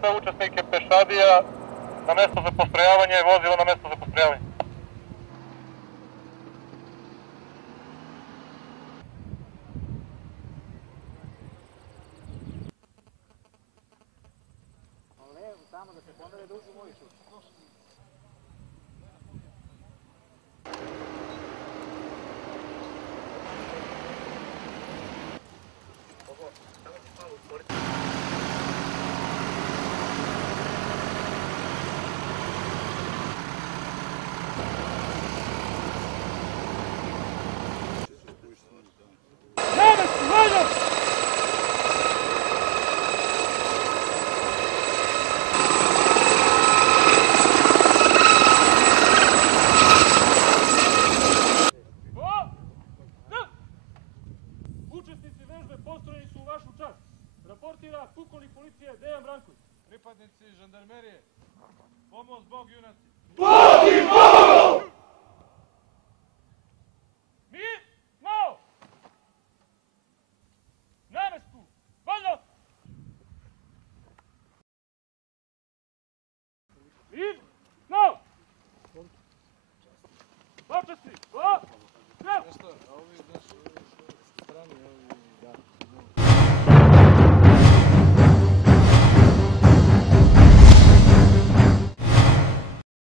sve učesnike pešadija na mesto za postrojavanje i vozilo na mesto za postrojavanje. Tamo da se pomere da uđu moji šut. Učesnici vežbe postrojeni su u vašu čast. Raportira pukovnik policije Dejan Branković. Pripadnici žandarmerije. Pomoz Bog junaci. Bog i Bog! Mir, malo! Na mestu, valjno! Mir, malo! Počasti, o! Krep! Nešto, a ovi naši strani,